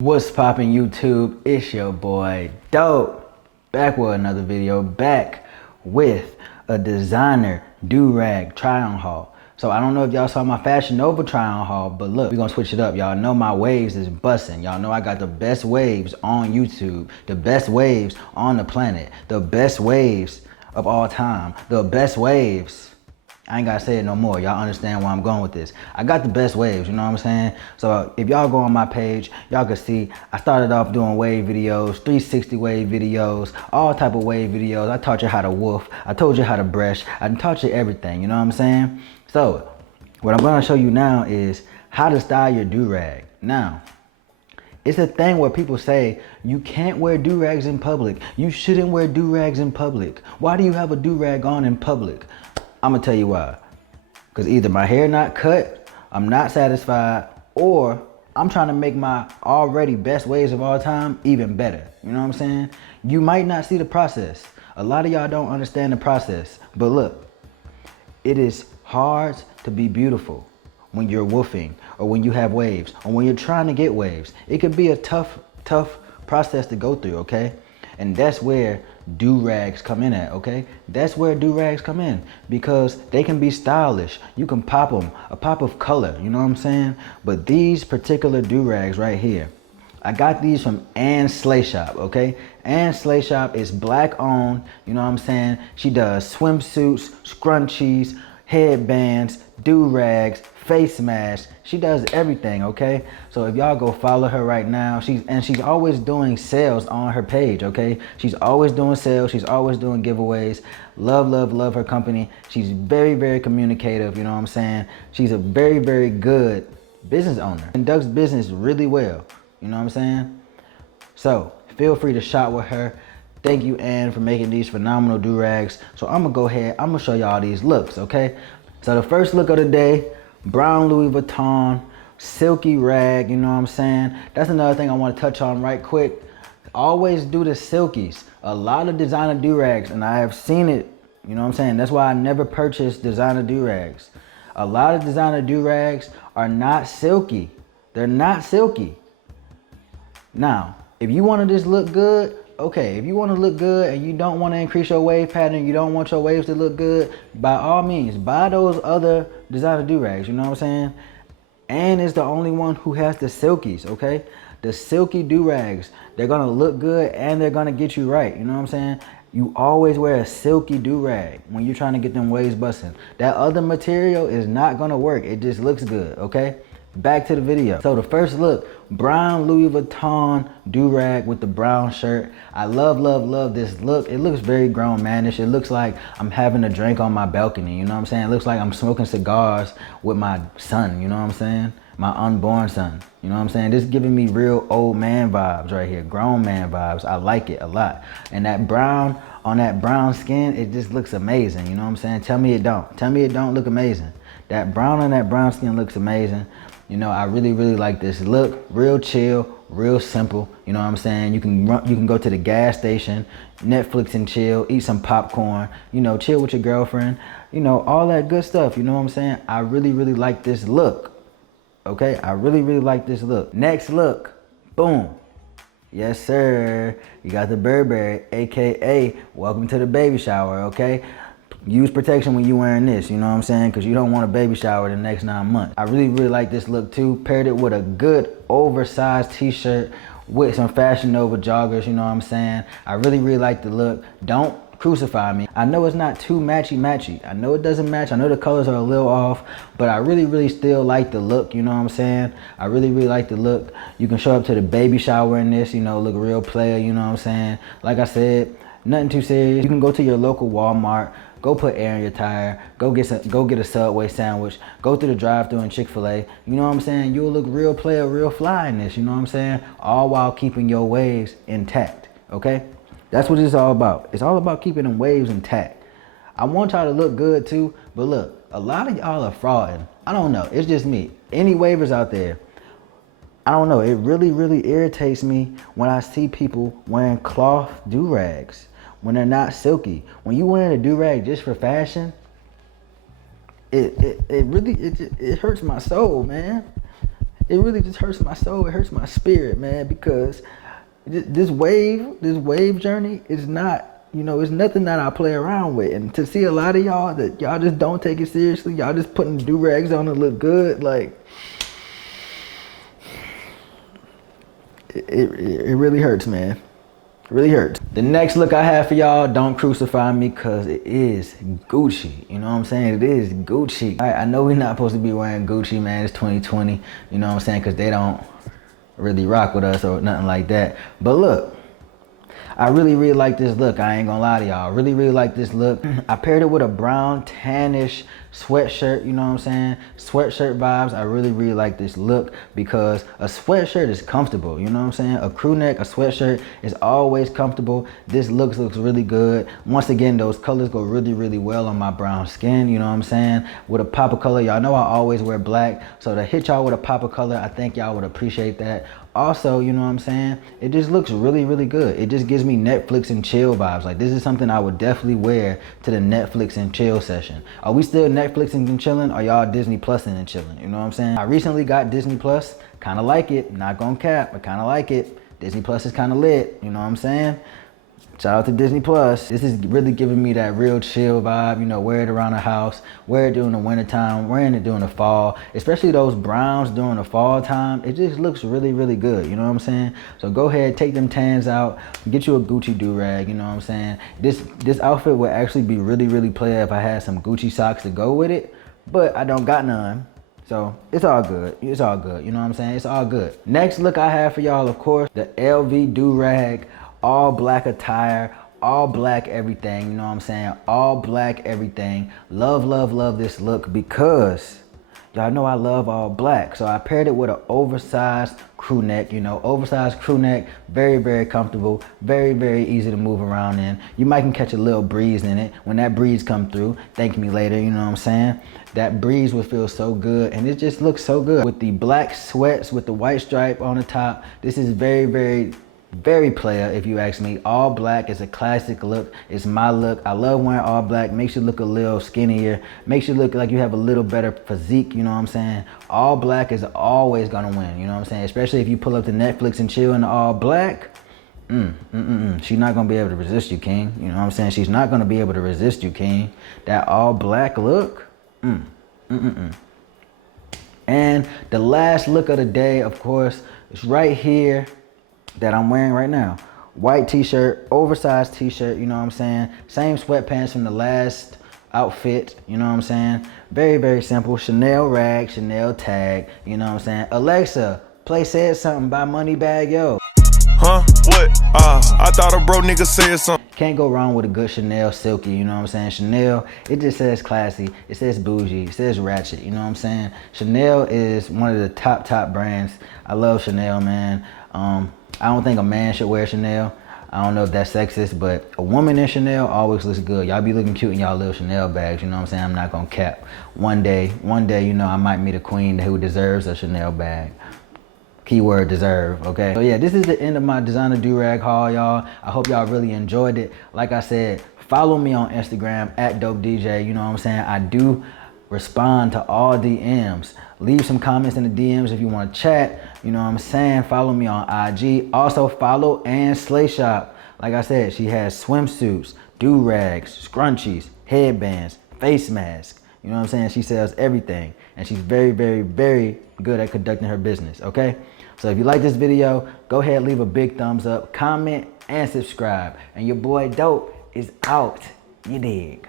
What's poppin' YouTube? It's your boy Dope, back with another video, back with a designer Durag try-on haul. So I don't know if y'all saw my Fashion Nova try-on haul, but look, we're gonna switch it up. Y'all know my waves is bussin'. Y'all know I got the best waves on YouTube, the best waves on the planet, the best waves of all time, the best waves. I ain't gotta say it no more. Y'all understand where I'm going with this. I got the best waves, you know what I'm saying? So if y'all go on my page, y'all can see I started off doing wave videos, 360 wave videos, all type of wave videos. I taught you how to woof. I told you how to brush. I taught you everything, you know what I'm saying? So what I'm gonna show you now is how to style your durag. Now, it's a thing where people say, you can't wear durags in public. You shouldn't wear durags in public. Why do you have a durag on in public? I'm gonna tell you why. Cause either my hair not cut, I'm not satisfied, or I'm trying to make my already best waves of all time even better. You know what I'm saying? You might not see the process. A lot of y'all don't understand the process. But look, it is hard to be beautiful when you're woofing, or when you have waves, or when you're trying to get waves. It could be a tough process to go through, okay? And that's where durags come in at, okay? That's where durags come in, because they can be stylish. You can pop them, a pop of color, you know what I'm saying? But these particular durags right here, I got these from Ann Slay Shop, okay? Ann Slay Shop is black owned, you know what I'm saying? She does swimsuits, scrunchies, headbands, durags, face masks. She does everything, okay? So if y'all go follow her right now, she's always doing sales on her page, okay? She's always doing sales, she's always doing giveaways. Love her company. She's very communicative, you know what I'm saying? She's a very good business owner. Conducts business really well, you know what I'm saying? So feel free to shop with her. Thank you, Ann, for making these phenomenal durags. So I'm gonna go ahead, I'm gonna show y'all these looks, okay? So the first look of the day, brown Louis Vuitton, silky rag, you know what I'm saying? That's another thing I wanna touch on right quick. Always do the silkies. A lot of designer durags, and I have seen it, you know what I'm saying? That's why I never purchased designer durags. A lot of designer durags are not silky. They're not silky. Now, if you wanna just look good, okay, if you want to look good and you don't want to increase your wave pattern, you don't want your waves to look good, by all means, buy those other designer durags, you know what I'm saying? And it's the only one who has the silkies, okay? The silky durags, they're going to look good and they're going to get you right, you know what I'm saying? You always wear a silky durag when you're trying to get them waves busting. That other material is not going to work. It just looks good, okay? Back to the video. So the first look, brown Louis Vuitton durag with the brown shirt. I love this look. It looks very grown manish. It looks like I'm having a drink on my balcony, you know what I'm saying? It looks like I'm smoking cigars with my son, you know what I'm saying? My unborn son, you know what I'm saying? This is giving me real old man vibes right here, grown man vibes. I like it a lot. And that brown, on that brown skin, it just looks amazing, you know what I'm saying? Tell me it don't. Tell me it don't look amazing. That brown on that brown skin looks amazing. You know, I really like this look. Real chill, real simple. You know what I'm saying? You can go to the gas station, Netflix and chill, eat some popcorn, you know, chill with your girlfriend, you know, all that good stuff. You know what I'm saying? I really like this look. Okay, I really like this look. Next look, boom. Yes, sir. You got the Burberry, AKA welcome to the baby shower, okay? Use protection when you're wearing this, you know what I'm saying? Because you don't want a baby shower the next 9 months. I really like this look too. Paired it with a good oversized t-shirt with some Fashion Nova joggers, you know what I'm saying? I really like the look. Don't crucify me. I know it's not too matchy. I know it doesn't match. I know the colors are a little off, but I really still like the look, you know what I'm saying? I really like the look. You can show up to the baby shower in this, you know, look real player, you know what I'm saying? Like I said, nothing too serious. You can go to your local Walmart, go put air in your tire, go get a Subway sandwich, go through the drive-thru in Chick-fil-A. You know what I'm saying? You'll look real player, real fly in this, you know what I'm saying? All while keeping your waves intact, okay? That's what it's all about. It's all about keeping them waves intact. I want y'all to look good too, but look, a lot of y'all are frauding. I don't know, it's just me. Any wavers out there, I don't know, it really irritates me when I see people wearing cloth durags when they're not silky. When you wearing a durag just for fashion, it really hurts my soul, man. it really just hurts my soul. It hurts my spirit, man, because this wave journey is not, you know, it's nothing that I play around with. And to see a lot of y'all that y'all just don't take it seriously, y'all just putting do-rags on to look good, like, it really hurts, man. It really hurts. The next look I have for y'all, don't crucify me, because it is Gucci. You know what I'm saying? It is Gucci. I know we're not supposed to be wearing Gucci, man. It's 2020. You know what I'm saying? Because they don't really rock with us or nothing like that. But look, I really like this look. I ain't gonna lie to y'all. Really like this look. I paired it with a brown tannish sweatshirt, you know what I'm saying? Sweatshirt vibes. I really like this look because a sweatshirt is comfortable, you know what I'm saying? A crew neck, a sweatshirt is always comfortable. This looks really good. Once again, those colors go really well on my brown skin, you know what I'm saying? With a pop of color, y'all know I always wear black, so to hit y'all with a pop of color, I think y'all would appreciate that. Also, you know what I'm saying? It just looks really good. It just gives me Netflix and chill vibes. Like, this is something I would definitely wear to the Netflix and chill session. Are we still Netflixing and chilling, or y'all Disney Plusing and chilling? You know what I'm saying? I recently got Disney Plus. Kind of like it. Not gonna cap, but kind of like it. Disney Plus is kind of lit. You know what I'm saying? Shout out to Disney Plus. This is really giving me that real chill vibe. You know, wear it around the house, wear it during the winter time, wearing it during the fall, especially those browns during the fall time. It just looks really good. You know what I'm saying? So go ahead, take them tans out, get you a Gucci do-rag. You know what I'm saying? This outfit would actually be really player if I had some Gucci socks to go with it, but I don't got none. So it's all good. It's all good. You know what I'm saying? It's all good. Next look I have for y'all, of course, the LV do-rag. All black attire, all black everything, you know what I'm saying? All black everything. Love this look because y'all know I love all black. So I paired it with an oversized crew neck, you know, oversized crew neck, very comfortable, very easy to move around in. You might can catch a little breeze in it. When that breeze come through, thank me later, you know what I'm saying? That breeze would feel so good, and it just looks so good. With the black sweats, with the white stripe on the top, this is very player, if you ask me. All black is a classic look. It's my look. I love wearing all black. Makes you look a little skinnier. Makes you look like you have a little better physique, you know what I'm saying? All black is always gonna win, you know what I'm saying? Especially if you pull up to Netflix and chill in all black. She's not gonna be able to resist you, king. You know what I'm saying? She's not gonna be able to resist you, king. That all black look. And the last look of the day, of course, is right here that I'm wearing right now. White t-shirt, oversized t-shirt, you know what I'm saying? Same sweatpants from the last outfit, you know what I'm saying? Very simple. Chanel rag, Chanel tag, you know what I'm saying? Alexa, play Said Something by Moneybagg Yo. Huh? What? I thought a bro nigga said something. Can't go wrong with a good Chanel silky, you know what I'm saying? Chanel, it just says classy, it says bougie, it says ratchet, you know what I'm saying? Chanel is one of the top brands. I love Chanel, man. I don't think a man should wear Chanel. I don't know if that's sexist, but a woman in Chanel always looks good. Y'all be looking cute in y'all little Chanel bags, you know what I'm saying? I'm not gonna cap. One day, you know, I might meet a queen who deserves a Chanel bag. Keyword deserve, okay? So yeah, this is the end of my designer do-rag haul, y'all. I hope y'all really enjoyed it. Like I said, follow me on Instagram at Dopedj, you know what I'm saying? I do respond to all DMs. Leave some comments in the DMs if you want to chat, you know what I'm saying? Follow me on IG. Also follow Ann Slay Shop. Like I said, she has swimsuits, do-rags, scrunchies, headbands, face masks. You know what I'm saying? She sells everything, and she's very good at conducting her business, okay? So if you like this video, go ahead, leave a big thumbs up, comment, and subscribe. And your boy Dope is out. You dig?